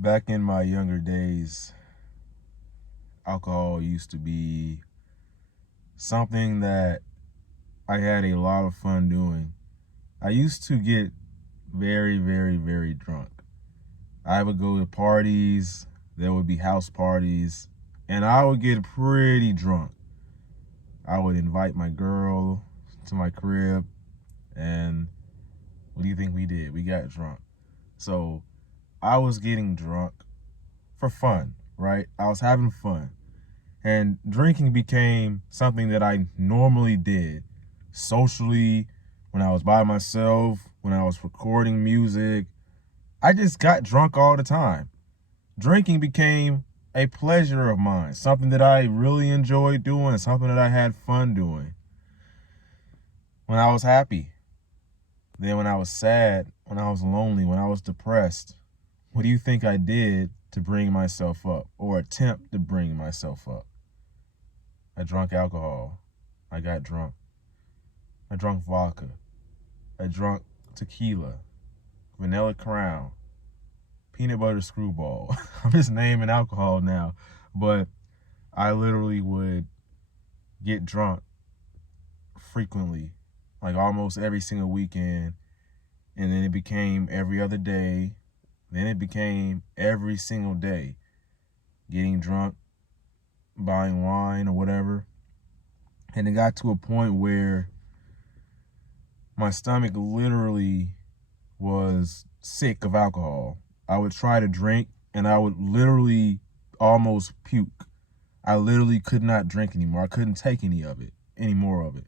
Back in my younger days, alcohol used to be something that I had a lot of fun doing. I used to get very, very, very drunk. I would go to parties, there would be house parties, and I would get pretty drunk. I would invite my girl to my crib, and what do you think we did? We got drunk. So I was getting drunk for fun, right? I was having fun. And drinking became something that I normally did socially, when I was by myself, when I was recording music. I just got drunk all the time. Drinking became a pleasure of mine, something that I really enjoyed doing, something that I had fun doing. When I was happy, then when I was sad, when I was lonely, when I was depressed, what do you think I did to bring myself up or attempt to bring myself up? I drank alcohol. I got drunk. I drank vodka. I drank tequila, vanilla crown, peanut butter screwball. I'm just naming alcohol now, but I literally would get drunk frequently, like almost every single weekend. And then it became every other day. Then it became every single day, getting drunk, buying wine or whatever. And it got to a point where my stomach literally was sick of alcohol. I would try to drink and I would literally almost puke. I literally could not drink anymore. I couldn't take any more of it.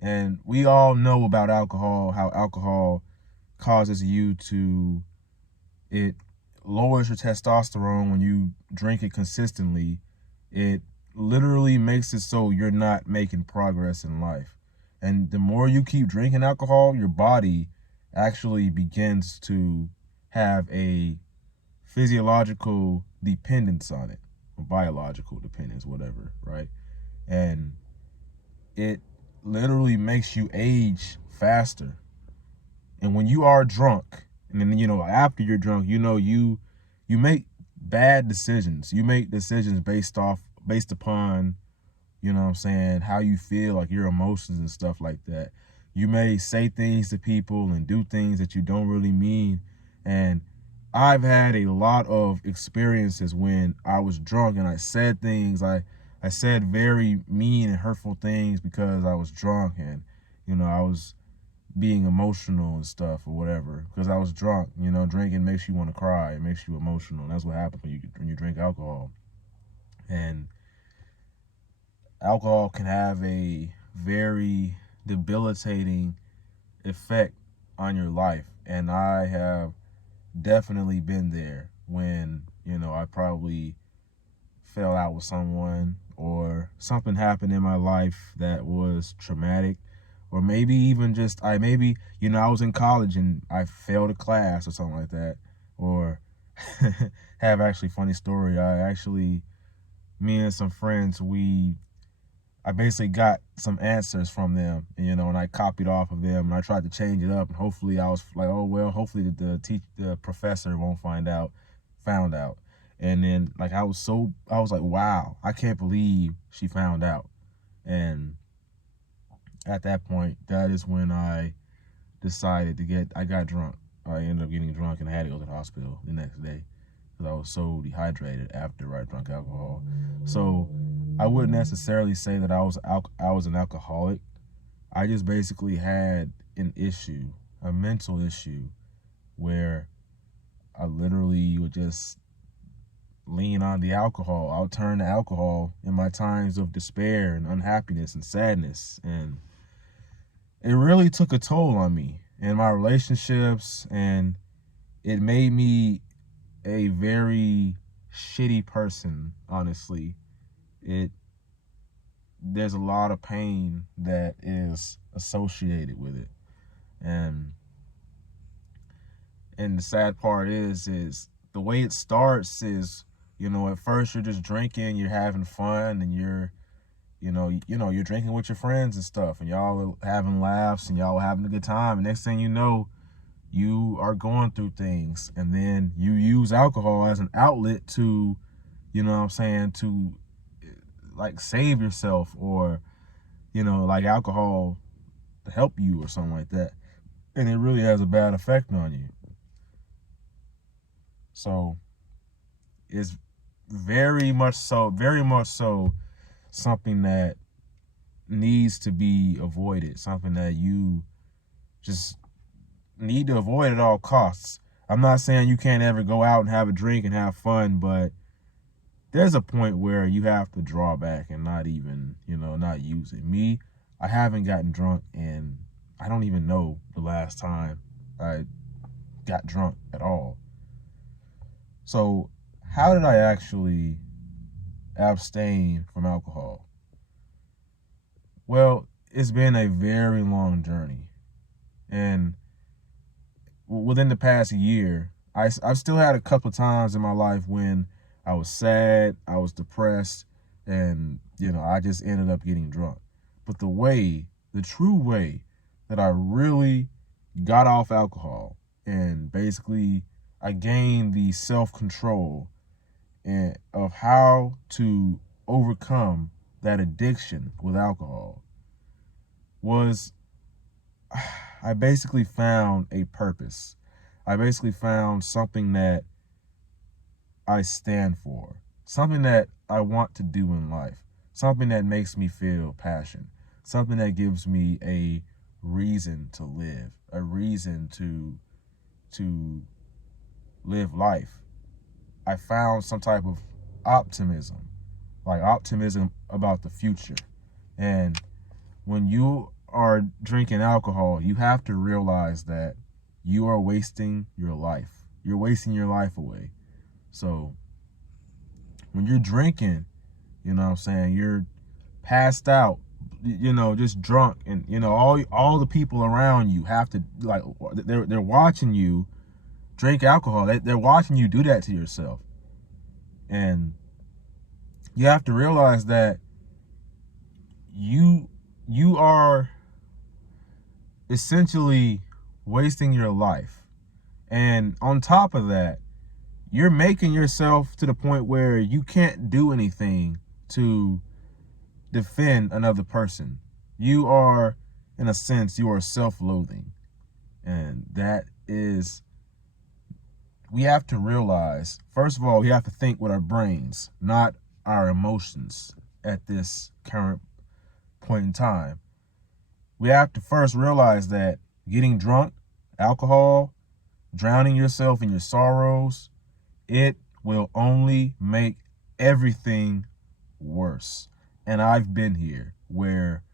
And we all know about alcohol, how alcohol causes you to, it lowers your testosterone when you drink it consistently. It literally makes it so you're not making progress in life. And the more you keep drinking alcohol, your body actually begins to have a physiological dependence on it, or biological dependence, whatever, right? And it literally makes you age faster. And when you are drunk, and then after you're drunk, you make bad decisions. You make decisions based upon, what I'm saying, how you feel, like your emotions and stuff like that. You may say things to people and do things that you don't really mean. And I've had a lot of experiences when I was drunk and I said things, I said very mean and hurtful things because I was drunk, and I was being emotional and stuff or whatever because I was drunk. Drinking makes you want to cry. It makes you emotional. And that's what happens when you drink alcohol. And alcohol can have a very debilitating effect on your life. And I have definitely been there when, I probably fell out with someone or something happened in my life that was traumatic. Or maybe even just, I was in college and I failed a class or something like that. Or have actually funny story. Me and some friends, I basically got some answers from them, and I copied off of them, and I tried to change it up, and hopefully I was like, oh well, hopefully the professor won't found out, and then like I was like, wow, I can't believe she found out, and at that point, that is when I decided I got drunk. I ended up getting drunk, and I had to go to the hospital the next day because I was so dehydrated after I drank alcohol. So I wouldn't necessarily say that I was an alcoholic. I just basically had an issue, a mental issue, where I literally would just lean on the alcohol. I'll turn to alcohol in my times of despair and unhappiness and sadness. And it really took a toll on me and my relationships, and it made me a very shitty person, honestly. There's a lot of pain that is associated with it. And the sad part is the way it starts is, at first you're just drinking, you're having fun, and you're drinking with your friends and stuff, and y'all are having laughs and y'all are having a good time. And next thing you know, you are going through things, and then you use alcohol as an outlet to, you know what I'm saying, to like save yourself, or, you know, like alcohol to help you or something like that. And it really has a bad effect on you. So it's very much so something that needs to be avoided, something that you just need to avoid at all costs. I'm not saying you can't ever go out and have a drink and have fun, but there's a point where you have to draw back and not even, not use it. Me, I haven't gotten drunk, and I don't even know the last time I got drunk at all. So how did I actually abstain from alcohol? Well, it's been a very long journey. And within the past year, I've still had a couple of times in my life when I was sad, I was depressed, and, I just ended up getting drunk. But the true way that I really got off alcohol, and basically I gained the self-control and of how to overcome that addiction with alcohol, was I basically found a purpose. I basically found something that I stand for, something that I want to do in life, something that makes me feel passion, something that gives me a reason to live, a reason to live life. I found some type of optimism, like optimism about the future. And when you are drinking alcohol, you have to realize that you are wasting your life. You're wasting your life away. So when you're drinking, you're passed out, just drunk, and all the people around you have to, like, they're watching you drink alcohol. They're watching you do that to yourself. And you have to realize that you are essentially wasting your life. And on top of that, you're making yourself to the point where you can't do anything to defend another person. You are, in a sense, you are self-loathing. And that is, we have to realize, first of all, we have to think with our brains, not our emotions at this current point in time. We have to first realize that getting drunk, alcohol, drowning yourself in your sorrows, it will only make everything worse. And I've been here where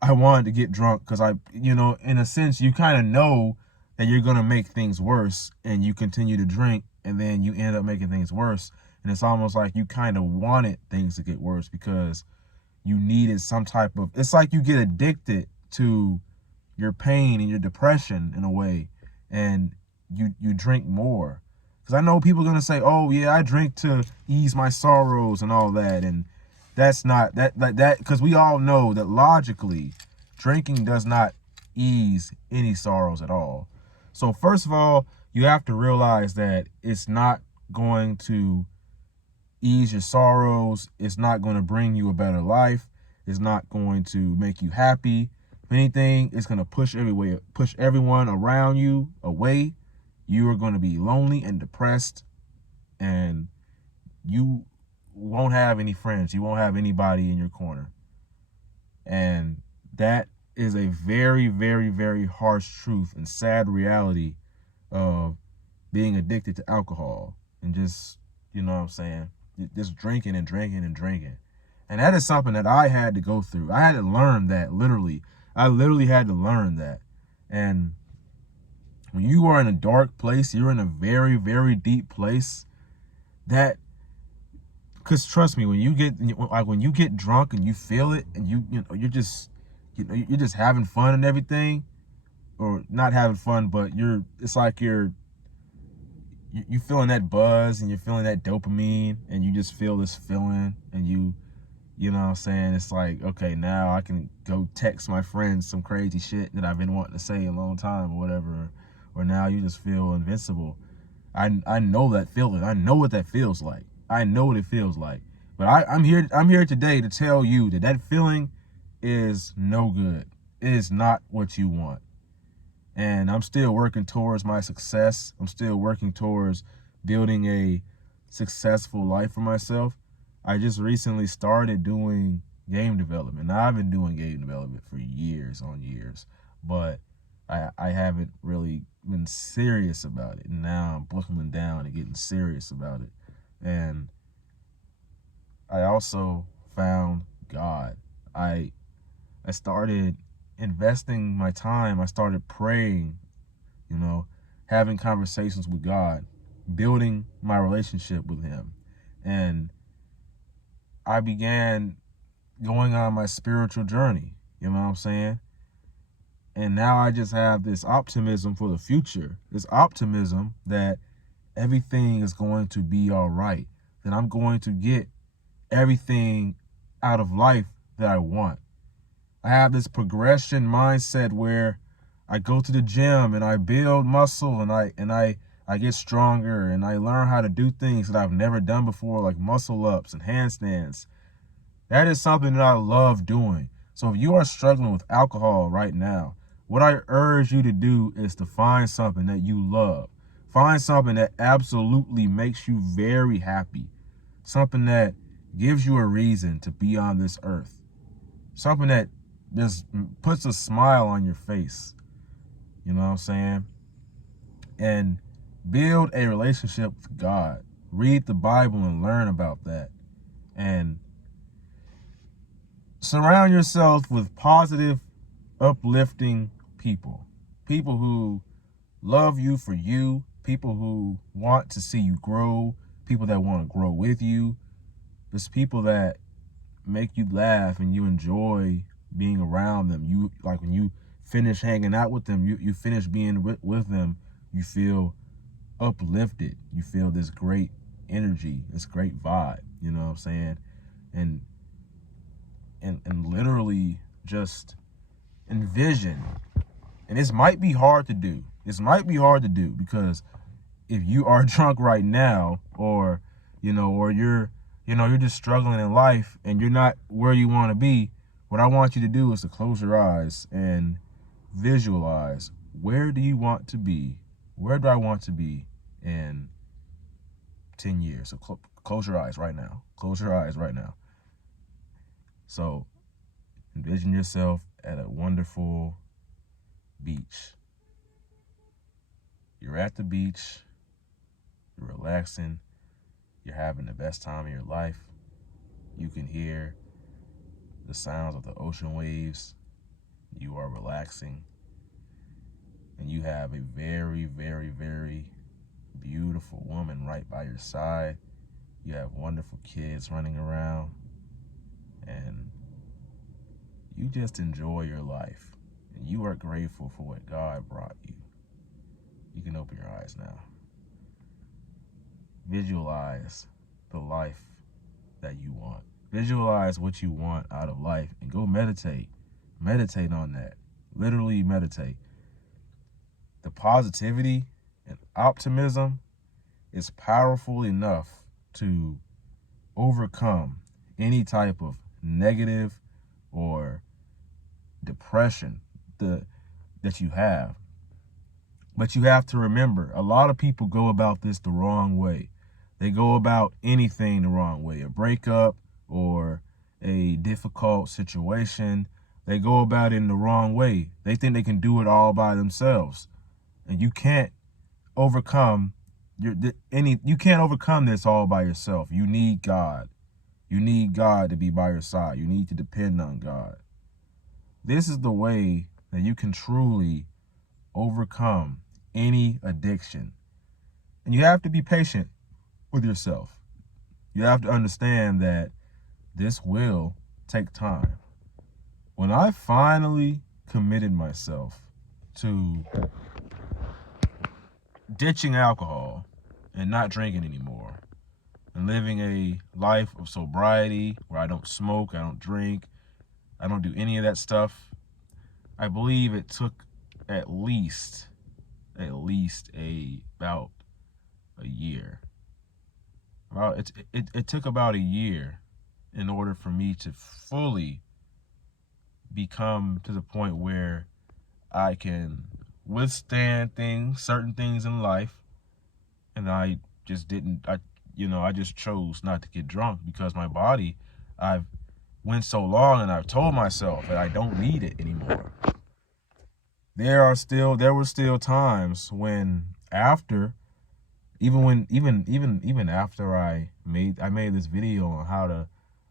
I wanted to get drunk because in a sense, you kind of know that you're going to make things worse, and you continue to drink, and then you end up making things worse. And it's almost like you kind of wanted things to get worse because you needed some type of, it's like you get addicted to your pain and your depression in a way, and you drink more. Because I know people are going to say, oh yeah, I drink to ease my sorrows and all that. And that's not that, because we all know that logically drinking does not ease any sorrows at all. So first of all, you have to realize that it's not going to ease your sorrows. It's not going to bring you a better life. It's not going to make you happy. If anything, it's going to push everyone around you away. You are going to be lonely and depressed, and you won't have any friends. You won't have anybody in your corner. And that is a very, very, very harsh truth and sad reality of being addicted to alcohol and just, just drinking and drinking and drinking. And that is something that I had to go through. I had to learn that, literally. I literally had to learn that. And when you are in a dark place, you're in a very, very deep place, because trust me, when you get drunk and you feel it, and you're just having fun and everything, or not having fun, but it's like you're feeling that buzz, and you're feeling that dopamine, and you just feel this feeling, and you know what I'm saying? It's like, okay, now I can go text my friends some crazy shit that I've been wanting to say a long time, or whatever. or now you just feel invincible. I know that feeling. I know what that feels like. I know what it feels like. But I'm here today to tell you that that feeling is no good. It is not what you want. And I'm still working towards my success. I'm still working towards building a successful life for myself. I just recently started doing game development. Now, I've been doing game development for years on years, but I haven't really been serious about it. And now I'm buckling down and getting serious about it. And I also found God. I started investing my time. I started praying, having conversations with God, building my relationship with him. And I began going on my spiritual journey, you know what I'm saying? And now I just have this optimism for the future, this optimism that everything is going to be all right, that I'm going to get everything out of life that I want. I have this progression mindset where I go to the gym and I build muscle and I get stronger and I learn how to do things that I've never done before, like muscle ups and handstands. That is something that I love doing. So if you are struggling with alcohol right now, what I urge you to do is to find something that you love. Find something that absolutely makes you very happy. Something that gives you a reason to be on this earth. Something that just puts a smile on your face. You know what I'm saying? And build a relationship with God. Read the Bible and learn about that. And surround yourself with positive, uplifting people. People who love you for you. People who want to see you grow. People that want to grow with you. There's people that make you laugh and you enjoy being around them. You like when you finish hanging out with them, you finish being with them, you feel uplifted. You feel this great energy, this great vibe, you know what I'm saying? And literally just envision. And this might be hard to do. This might be hard to do because if you are drunk right now, or you're just struggling in life and you're not where you want to be, what I want you to do is to close your eyes and visualize, where do you want to be? Where do I want to be in 10 years? So close your eyes right now. Close your eyes right now. So envision yourself at a wonderful beach. You're at the beach, you're relaxing, you're having the best time of your life. You can hear the sounds of the ocean waves. You are relaxing. And you have a very, very, very beautiful woman right by your side. You have wonderful kids running around. And you just enjoy your life. And you are grateful for what God brought you. You can open your eyes now. Visualize the life that you want. Visualize what you want out of life and go meditate. Meditate on that. Literally meditate. The positivity and optimism is powerful enough to overcome any type of negative or depression that you have. But you have to remember, a lot of people go about this the wrong way. They go about anything the wrong way. A breakup or a difficult situation, they go about it in the wrong way. They think they can do it all by themselves. And you can't overcome you can't overcome this all by yourself. You need God. You need God to be by your side. You need to depend on God. This is the way that you can truly overcome any addiction. And you have to be patient with yourself. You have to understand that this will take time. When I finally committed myself to ditching alcohol and not drinking anymore and living a life of sobriety where I don't smoke, I don't drink, I don't do any of that stuff, I believe it took at least at least about a year. It took about a year in order for me to fully become to the point where I can withstand certain things in life, and I just didn't. I just chose not to get drunk because my body, I've went so long and I've told myself that I don't need it anymore. There were still times when even after I made this video on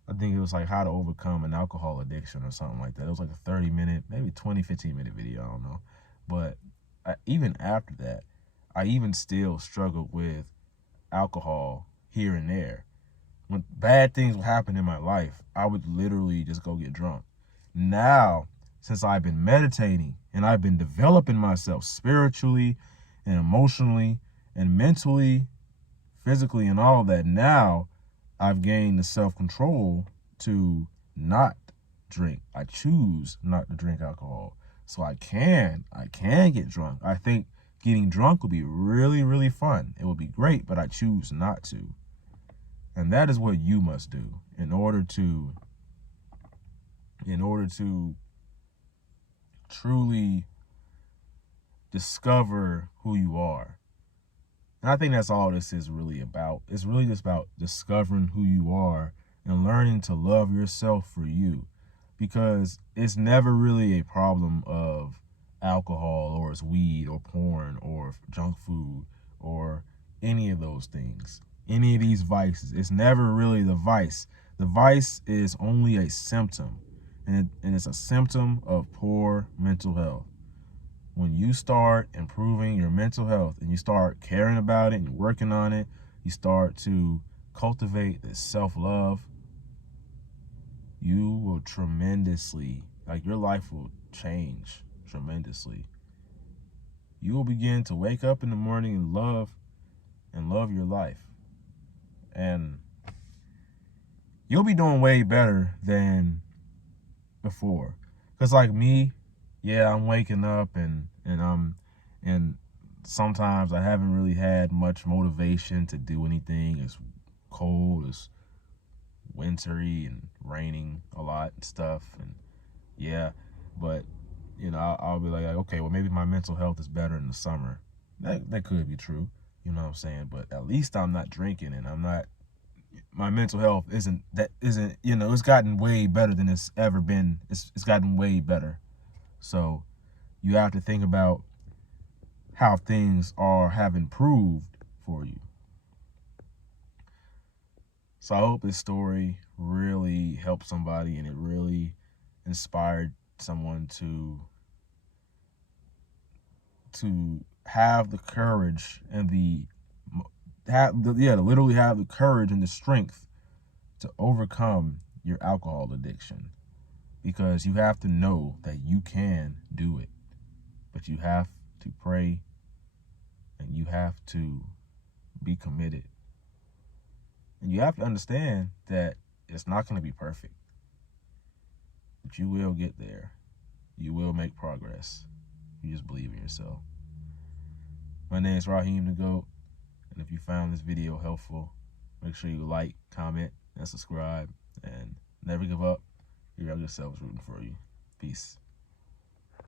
I think it was like how to overcome an alcohol addiction or something like that. It was like a 30-minute, maybe 15-minute video, I don't know. But even after that, I even still struggled with alcohol here and there. When bad things would happen in my life, I would literally just go get drunk. Now, since I've been meditating and I've been developing myself spiritually and emotionally and mentally, physically, and all of that, now I've gained the self-control to not drink. I choose not to drink alcohol. So I can get drunk. I think getting drunk would be really, really fun. It would be great, but I choose not to. And that is what you must do in order to truly discover who you are. And I think that's all this is really about. It's really just about discovering who you are and learning to love yourself for you. Because it's never really a problem of alcohol or it's weed or porn or junk food or any of those things. Any of these vices. It's never really the vice. The vice is only a symptom. And it's a symptom of poor mental health. When you start improving your mental health and you start caring about it and you're working on it, you start to cultivate this self-love, you will your life will change tremendously. You will begin to wake up in the morning and love your life. And you'll be doing way better than before. Because like me, yeah, I'm waking up and sometimes I haven't really had much motivation to do anything. It's cold, it's wintry and raining a lot and stuff, and yeah, but I'll be like, okay, well maybe my mental health is better in the summer. That could be true, you know what I'm saying? But at least I'm not drinking and my mental health isn't it's gotten way better than it's ever been. It's gotten way better. So you have to think about how things have improved for you. So I hope this story really helped somebody and it really inspired someone to have the courage and literally have the courage and the strength to overcome your alcohol addiction. Because you have to know that you can do it. But you have to pray and you have to be committed. And you have to understand that it's not going to be perfect. But you will get there. You will make progress. You just believe in yourself. My name is Raheem the GOAT. And if you found this video helpful, make sure you like, comment, and subscribe. And never give up. Your younger self is rooting for you. Peace.